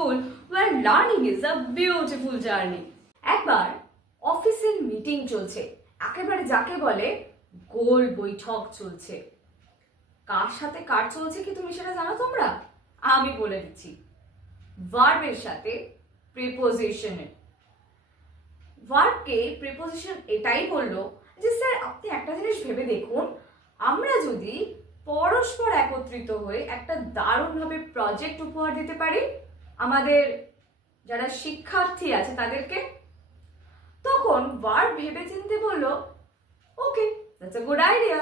school where learning is a beautiful journey. একবার অফিসের meeting চলছে, একেবারে যাকে বলে গোল বৈঠক চলছে। কার সাথে কার চলছে কি তুমি সেটা জানো তোমরা? আমি বলে দিচ্ছি, ভার্বের সাথে প্রিপোজিশনের। ভার্বকে প্রিপোজিশন এটাই বললো যে স্যার আপনি একটা জিনিস ভেবে দেখুন, আমরা যদি পরস্পর একত্রিত হয়ে একটা দারুণভাবে প্রজেক্ট উপহার দিতে পারি আমাদের যারা শিক্ষার্থী আছে তাদেরকে, তখন ভার্ব ভেবে চিনতে বললো ওকে, দ্যাটস আ গুড আইডিয়া।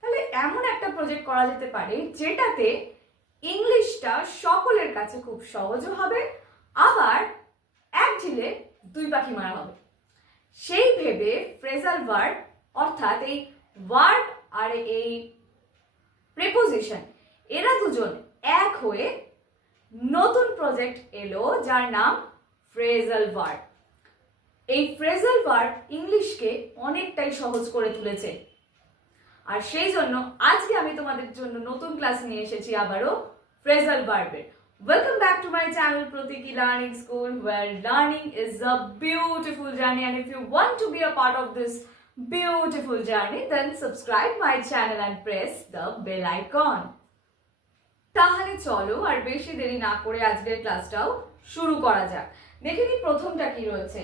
তাহলে এমন একটা প্রজেক্ট করা যেতে পারে যেটাতে ইংলিশটা সকলের কাছে খুব সহজও হবে, আবার এক ঢিলে দুই পাখি মারা হবে। সেই ভেবে ফ্রেজাল ভার্ব অর্থাৎ এই ভার্ব আর এই প্রিপোজিশন এরা দুজন এক হয়ে নতুন প্রজেক্ট এলো যার নাম ফ্রেজাল ভার্ব। এই ফ্রেজাল ভার্ব ইংলিশকে অনেকটাই সহজ করে তুলেছে, আর সেই জন্য আজকে আমি তোমাদের জন্য নতুন ক্লাস নিয়ে এসেছি আবারও ফ্রেজাল ভার্বের। Welcome back to my channel Pratiki Learning School, where learning is a beautiful journey, and if you want to be a part of this beautiful journey, then subscribe my channel and press the bell icon. তাহলে চলো আর বেশি দেরি না করে আজকের ক্লাসটাও শুরু করা যাক। দেখে নি প্রথমটা কি রয়েছে।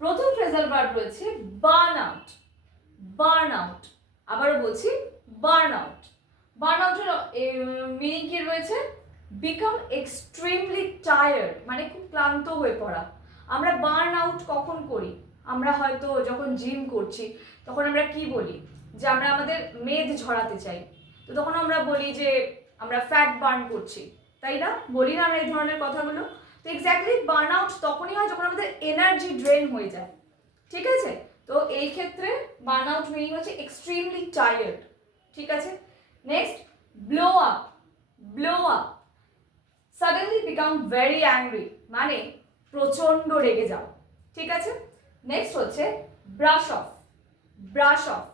প্রথম ফ্রেজাল ভার্ব রয়েছে বার্ন আউট। বার্ন আউট, আবারও বলছি বার্ন আউট। বার্ন আউটের মিনিং কি রয়েছে? বিকাম এক্সট্রিমলি টায়ার্ড, মানে খুব ক্লান্ত হয়ে পড়া। আমরা বার্ন আউট কখন করি? আমরা হয়তো যখন জিম করছি তখন আমরা কি বলি যে আমরা আমাদের মেদ ঝরাতে চাই, তো তখন আমরা বলি যে আমরা ফ্যাট বার্ন করছি, তাই না? বলি না আমরা এই ধরনের কথাগুলো? তো এক্স্যাক্টলি বার্ন আউট তখনই হয় যখন আমাদের এনার্জি ড্রেন হয়ে যায়, ঠিক আছে? তো এই ক্ষেত্রে বার্ন আউট মিনিং হচ্ছে এক্সট্রিমলি টায়ার্ড, ঠিক আছে? Next, blow up. Blow up, suddenly become very angry, মানে প্রচন্ড রেগে যাও, ঠিক আছে? নেক্সট হচ্ছে brush of. Brush of,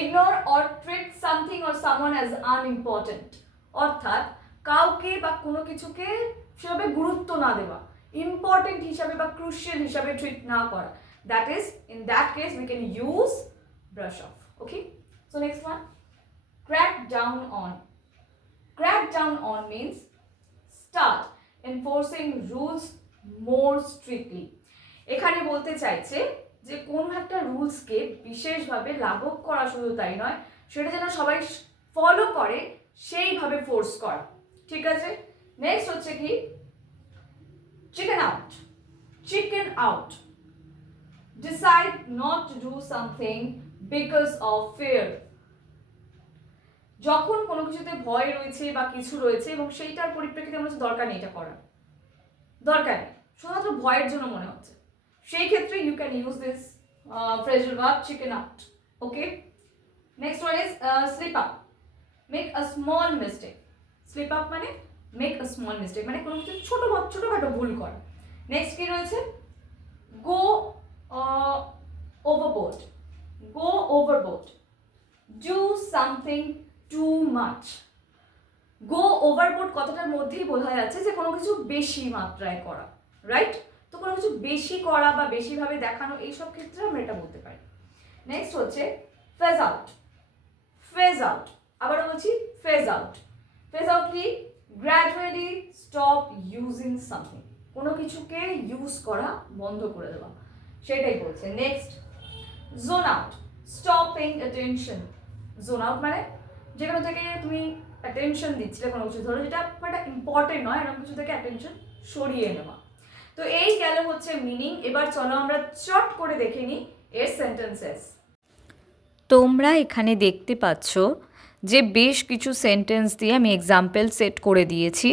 ignore or treat something or someone as unimportant, অর্থাৎ কাউকে বা কোনো কিছুকে সেভাবে গুরুত্ব না দেওয়া, ইম্পর্টেন্ট হিসাবে বা ক্রুশিয়াল হিসাবে ট্রিট না করা। That is, in that case we can use brush of. Okay, so next one, crack down on. Crack down on means start enforcing rules more strictly। এখানে বলতে চাইছে যে কোনো একটা রুলসকে বিশেষভাবে লাগু করা, শুধু তাই নয় সেটা যেন সবাই ফলো করে সেইভাবে ফোর্স করা, ঠিক আছে? নেক্সট হচ্ছে কি chicken out. Chicken out, decide not to do something because of fear. যখন কোনো কিছুতে ভয় রয়েছে বা কিছু রয়েছে এবং সেইটার পরিপ্রেক্ষিতে মনে হচ্ছে দরকার নেই এটা করার, দরকার নেই, শুধুমাত্র ভয়ের জন্য মনে হচ্ছে, সেই ক্ষেত্রে you can use this phrasal verb chicken out. Okay, next one is slip up. Make a small mistake. Slip up মানে মেক আ স্মল মিস্টেক, মানে কোনো কিছু ছোটখাটো ভুল করা। নেক্সট কি রয়েছে? Go overboard. Go overboard, do something too much. Go overboard কথাটার মধ্যেই বোঝা যাচ্ছে যে কোনো কিছু বেশি মাত্রায় করা, রাইট? তো কোনো কিছু বেশি করা বা বেশিভাবে দেখানো, এইসব ক্ষেত্রে আমরা এটা বলতে পারি। নেক্সট হচ্ছে ফেজ আউট। ফেজ আউট, আবারও বলছি ফেজ আউট। ফেজ আউট কি? গ্র্যাজুয়ালি স্টপ ইউজিং সামথিং, কোনো কিছুকে ইউজ করা বন্ধ করে দেওয়া, সেটাই বলছে। Next, zone out. Stop paying attention. Zone out মানে যেখানে থেকে তুমি অ্যাটেনশন দিচ্ছিলে কোনো কিছু, ধরো যেটা একটা ইম্পর্টেন্ট নয়, এরকম কিছু থেকে অ্যাটেনশন সরিয়ে নেওয়া। তো এই গেল হচ্ছে মিনিং। এবার চলো আমরা চট করে দেখে নিই এর সেন্টেন্সেস। তোমরা এখানে দেখতে পাচ্ছ যে বেশ কিছু সেন্টেন্স দিয়ে আমি এক্সাম্পল সেট করে দিয়েছি।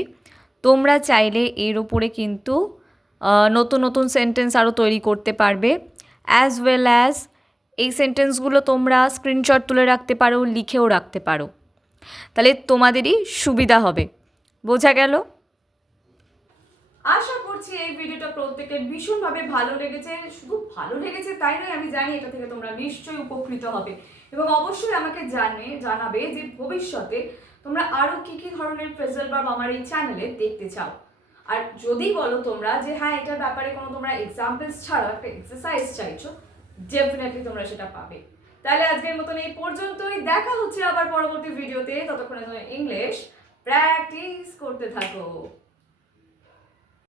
তোমরা চাইলে এর ওপরে কিন্তু নতুন নতুন সেন্টেন্স আরও তৈরি করতে পারবে, অ্যাজ ওয়েল অ্যাজ এই সেন্টেন্সগুলো তোমরা স্ক্রিনশট তুলে রাখতে পারো, লিখেও রাখতে পারো, তাহলে তোমাদেরই সুবিধা হবে। বোঝা গেল? আশা করছি এই ভিডিওটা প্রত্যেকের ভীষণভাবে ভালো লেগেছে। শুধু ভালো লেগেছে তাই নয়, আমি জানি এটা থেকে তোমরা নিশ্চয়ই উপকৃত হবে, এবং অবশ্যই আমাকে জানাবে যে ভবিষ্যতে তোমরা আরও কি কি ধরনের ফ্রেজাল ভার্ব আমার এই চ্যানেলে দেখতে চাও। আর যদি বলো তোমরা যে হ্যাঁ এটার ব্যাপারে কোনো তোমরা এক্সাম্পলস ছাড়া একটা এক্সারসাইজ চাইছো, ডেফিনেটলি তোমরা সেটা পাবে। তাহলে আজকের মতন এই পর্যন্তই, দেখা হচ্ছে আবার পরবর্তী ভিডিওতে। ততক্ষণে তুমি ইংলিশ প্র্যাকটিস করতে থাকো।